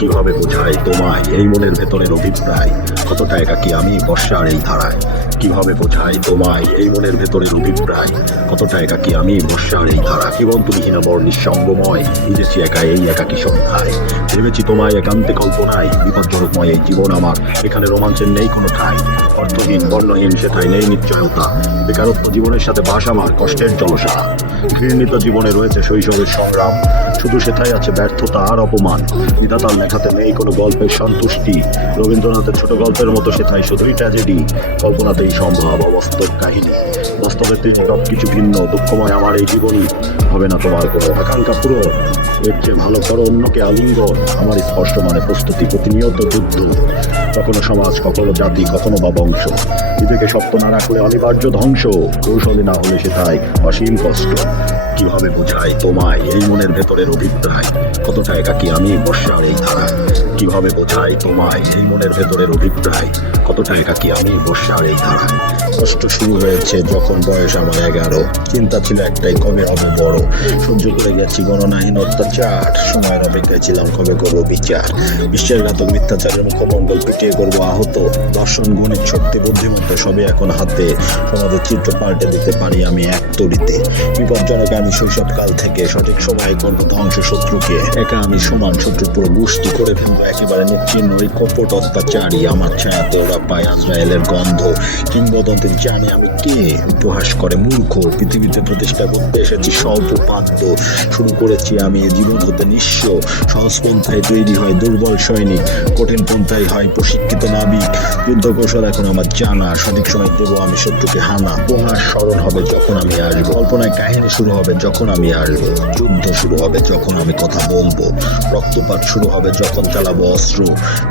কিভাবে বোঝাই তোমায় এই মনের ভেতরের অভিপ্রায়, কতটা একাকী আমি বর্ষার এই ধারায়। কিভাবে বোঝাই তোমায় এই মনের ভেতরের অভিপ্রায়, কতটা একাকী আমি বর্ষার এই ধারা। কেবল তুমি হীনবর নিঃসঙ্গময়, ভিজেছি একা এই একাকী সন্ধ্যায়। ভেবেছি তোমায় একান্তে কল্পনায়, বিপজ্জনকময় এই জীবন আমার, এখানে রোমাঞ্চের নেই কোনো ঠাঁই। অর্থহীন বর্ণহীন সেটাই নেই নিশ্চয়তা, বেকারত্ব জীবনের সাথে বাস আমার কষ্টের জলসারা। ঘৃণিত জীবনে রয়েছে শৈশবের সংগ্রাম, শুধু সেটাই আছে ব্যর্থতা আর অপমান। বিধাতার লেখাতে নেই কোনো গল্পের সন্তুষ্টি, রবীন্দ্রনাথের ছোট গল্পের মতো সেটাই শুধুই ট্র্যাজেডি। কল্পনাতেই সম্ভব অবাস্তব কাহিনী, বাস্তবের তুই সব কিছু ভিন্ন। দুঃখময় আমার এই জীবনই হবে না তোমার কোনো আকাঙ্ক্ষা পূরণ। এর চেয়ে ভালো করো অন্যকে আলিঙ্গন, আমার স্পষ্ট মানে প্রস্তুতি, প্রতিনিয়ত যুদ্ধ। কখনো সমাজ, কখনো জাতি, কখনো বা বংশ। নিজেকে শক্ত না রাখলে অনিবার্য ধ্বংস, কৌশলী না হলে সেটাই অসীম কষ্ট। কিভাবে বোঝাই তোমায় এই মনের ভেতরের অভিপ্রায়, কতটা একাকী আমি বর্ষার এই ধারায়। কিভাবে বোঝাই তোমায় এই মনের ভেতরের অভিপ্রায়, কতটা একাকী আমি বর্ষার এই ধারায়। কষ্ট শুরু হয়েছে যখন বয়স আমার 11, চিন্তা ছিল একটাই, কবে হবে বড়। সহ্য করে গেছি গণনাহীন অত্যাচার, সময়ের অপেক্ষায় ছিলাম কবে করবো বিচার। বিশ্বাসঘাতক মিথ্যাচারের মুখমণ্ডল পিটিয়ে করবো আহত। দর্শন গণিত শক্তি বুদ্ধিমত্তা সবে এখন হাতে, সমাজের চিত্র পাল্টে দিতে পারি আমি এক তড়িতে। বিপজ্জনক আমি শৈশবকাল থেকে, সঠিক সময় করবো ধ্বংস শত্রুকে। একা আমি সমান, শত্রু পুরো গোষ্ঠী করে ফেলবো একেবারে নিশ্চিহ্ন। ওই কপট অত্যাচারী আমার ছায়াতে ওরা পায় আজরায়েলের গন্ধ। কিংবদন্তি জানি আমি কে, উপহাস করে মূর্খ। পৃথিবীতে প্রতিষ্ঠা করতে এসেছি স্বল্পপাদ্য, শুরু করেছি আমি এ জীবন হতে নিঃস্ব। সহজ পন্থায় তৈরি হয় দুর্বল সৈনিক, কঠিন পন্থায় হয় প্রশিক্ষিত নাবিক। যুদ্ধ কৌশল এখন আমার জানা, সঠিক সময় দেবো আমি শত্রুকে হানা। উপহাস স্মরণ হবে যখন আমি আসবো, কল্পনায় কাহিনী শুরু হবে যখন আমি আসবো। যুদ্ধ শুরু হবে যখন আমি কথা বলবো, রক্তপাত শুরু হবে যখন চালাবো অস্ত্র।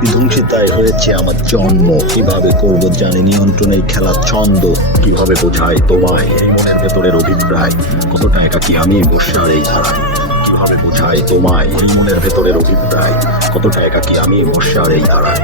বিধ্বংসিতায় হয়েছে আমার জন্ম, কিভাবে করবো জানি নিয়ন্ত্রণেই খেলার ছন্দ। কিভাবে বোঝাই তোমায় এই মনের ভেতরের অভিপ্রায়, কতটা একাকী আমি বর্ষার এই ধারায়। কিভাবে বোঝাই তোমায় এই মনের ভেতরের অভিপ্রায়, কতটা একাকী আমি বর্ষার এই ধারায়।